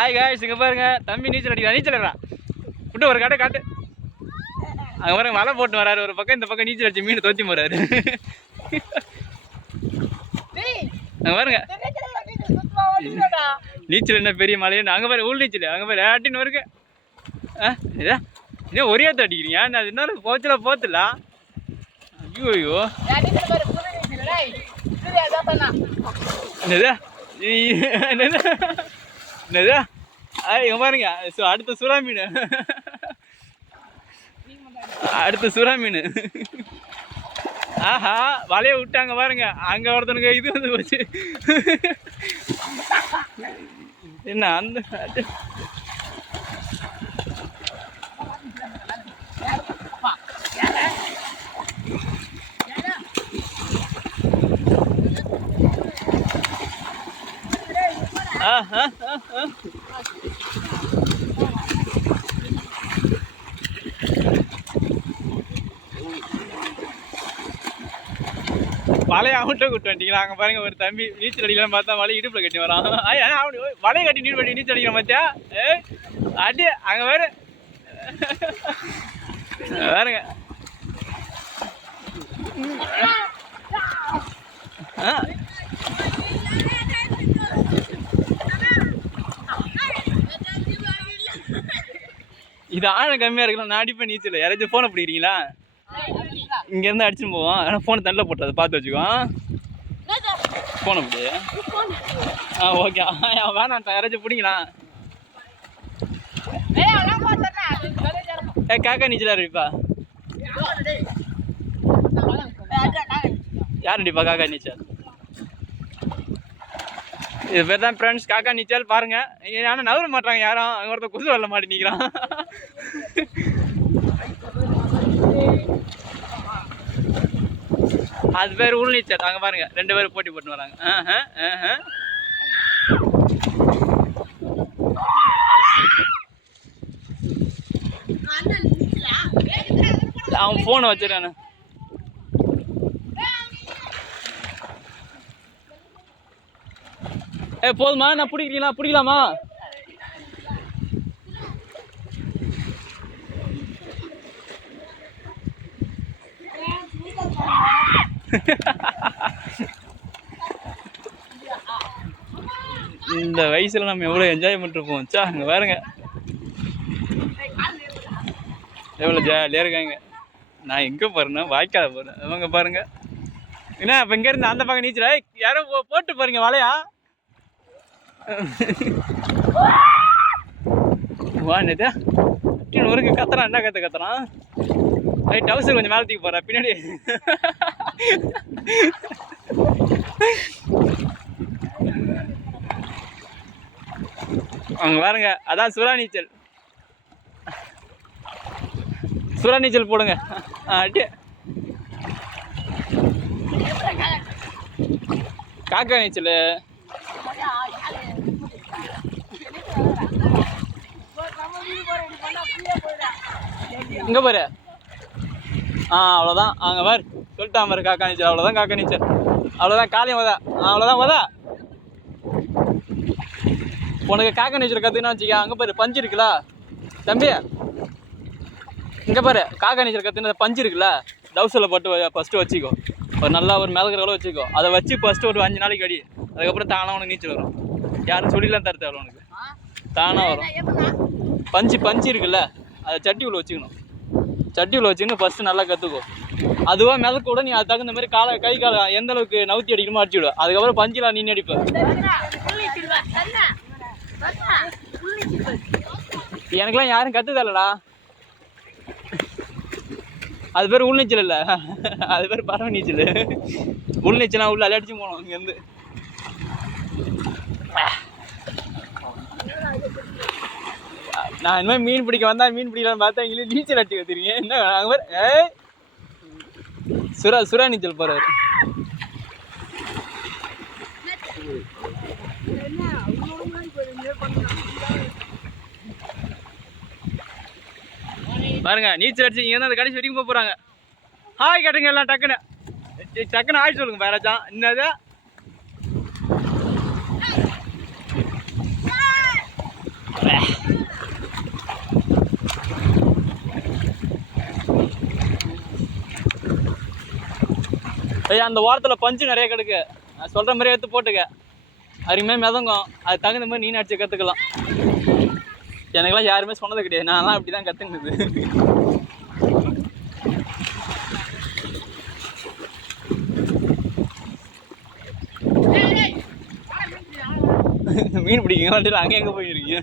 Hi guys, இங்கே பாருங்க தம்பி நீச்சல் அடிக்கிறா. நீச்சல் அடிக்கிறான். விட்டு ஒரு காட்டு காட்டு. அங்கே பாருங்க வலை போட்டு வராரு. ஒரு பக்கம் இந்த பக்கம் நீச்சல் அடிச்சு மீன் தோத்தி போறாரு. அங்கே பாருங்க நீச்சல் என்ன பெரிய மலைன்னு. அங்கே பாரு உள் நீச்சல். அங்கே பாரு ஆட்டின்னு வருங்க. இன்னும் ஒரே அடிக்கிறீங்க. நான் அது என்ன போச்சல போத்துல. ஐயோ ஐயோ என்னது என்னது இங்க பாருங்க. அடுத்த சுறா மீன். அடுத்த சுறா மீன். ஆஹா வலைய விட்டாங்க பாருங்க. அங்க ஒருத்தனுக்கு இது வந்து போச்சு. என்ன அந்த வலையை அவன்கிட்ட கூட்டு வந்துட்டீங்களா? அங்கே பாருங்க ஒரு தம்பி நீச்சல் அடிக்கலாம் பார்த்தா வலை இடுப்பில் கட்டி வரான். வலையை கட்டி நீச்சல் அடிக்கிற பார்த்தியா? அடி அங்கே வேறு வேறுங்க. இது ஆழம் கம்மியாக இருக்கலாம். நான் அடிப்பேன் நீச்சல். யாராச்சும் ஃபோனை பிடிக்கிறீங்களா? இங்கேருந்து அடிச்சுன்னு போவோம். ஆனால் ஃபோனை தண்ணில் போட்டது பார்த்து வச்சுக்கோ. ஃபோனை பிடி. ஓகே வேணான்ட்டா. யாராச்சும் பிடிங்களா? காக்கா நீச்சல் அடிப்பா. யார் அடிப்பா காக்கா நீச்சல்? இது பேர் தான் ஃப்ரெண்ட்ஸ் காக்கா நீச்சல். பாருங்க ஆனால் நவர மாட்டாங்க யாரும். அங்கே ஒருத்தர் குசு வரல மாட்டி நிற்கிறான். அது பேர் உள் நீச்சல். அங்கே பாருங்க 2 பேரும் போட்டி போட்டு வராங்க. அவன் ஃபோனை வச்சிருக்கானு. போதுமா? நான் பிடிக்கிறீங்களா? பிடிக்கலாமா? இந்த வயசுல நம்ம எவ்வளவு என்ஜாய் பண்ணிருப்போம். அங்க பாருங்க எவ்வளவு ஜாலியா இருக்காங்க. நான் எங்க போறேன்னா வாய்க்கால போறேன். அவங்க பாருங்க என்ன இப்ப இங்க இருந்து அந்த பக்கம் நீச்சல். யாரோ போட்டு பாருங்க வலையா. வானது ஒருக்கு கத்துறான். என்ன கத்துறான்? டவுசர் கொஞ்சம் மேல தூக்கி போற பின்னாடி. அவங்க பாருங்க அதான் சுறா நீச்சல். சுறா நீச்சல் போடுங்க. அடி காக்கா நீச்சல். இங்க பாரு. அவ்வளோதான். அங்கே பாரு சொல்லிட்டா பாரு காக்கா நீச்சல். அவ்வளோதான் காக்கா நீச்சல். அவ்வளோதான் காலையும் வதா. அவ்வளோதான் வதா. உனக்கு காக்கா நீச்சல் கற்றுக்கினா வச்சுக்க. அங்கே பாரு பஞ்சு இருக்குல்ல தம்பி. இங்கே பாரு காக்கா நீச்சல் கற்றுனா பஞ்சு இருக்குல்ல. டவுசரில் போட்டு ஃபஸ்ட்டு வச்சுக்கோ. ஒரு நல்லா ஒரு மிளகுற அளவு வச்சுக்கோ. அதை வச்சு ஃபஸ்ட்டு ஒரு 5 நாளைக்கு அடி. அதுக்கப்புறம் தானாக உனக்கு நீச்சல் வரும். யாரும் சொல்லிலாம் தர தேவை உனக்கு. தானாக வரும். பஞ்சு இருக்குல்ல அதை சட்டி உள்ள வச்சுக்கணும். சட்டி உள்ள வச்சுக்கணும் ஃபஸ்ட்டு நல்லா கற்றுக்கோ. அதுவாக மிளகு கூட நீ அது தகுந்த மாதிரி கை காலை எந்த அளவுக்கு நவுத்தி அடிக்கணுமோ அடிச்சு விடும். அதுக்கப்புறம் பஞ்சிலாம் நீ அடிப்ப. எனக்குலாம் யாரும் கற்று தரலடா. அது பேர் உள் நீச்சல் இல்லை. அது பேர் பறவை நீச்சல். உள் நீச்சல் உள்ள அடிச்சு போனோம் இங்கேருந்து. நான் இனிமேல் மீன் பிடிக்க வந்தா மீன் பிடிக்கலான்னு பார்த்தா எங்களுக்கு நீச்சல் அடிச்சு கற்றுறீங்க. என்ன அங்கே பாரு சுறா நீச்சல் போறாரு. பாருங்க நீச்சல் அடிச்சு இங்கே அந்த கடைசி வரைக்கும் போக போகிறாங்க. ஹாய் கேட்டுங்க எல்லாம் டக்குன்னு டக்குன்னு ஆய் சொல்லுங்க வேறாச்சும் என்னது. ஐயா அந்த ஓரத்தில் பஞ்சு நிறைய கிடக்கு, நான் சொல்கிற மாதிரி எடுத்து போட்டுக்க, அருமையாக மிதங்கும். அது தகுந்த மாதிரி நீ அடிச்சு கற்றுக்கலாம். எனக்கெல்லாம் யாருமே சொன்னது கிடையாது, நான்லாம் அப்படி தான் கற்றுக்கினது. மீன் பிடிக்குங்க வண்டியில் அங்கே எங்கே போயிருக்கீங்க?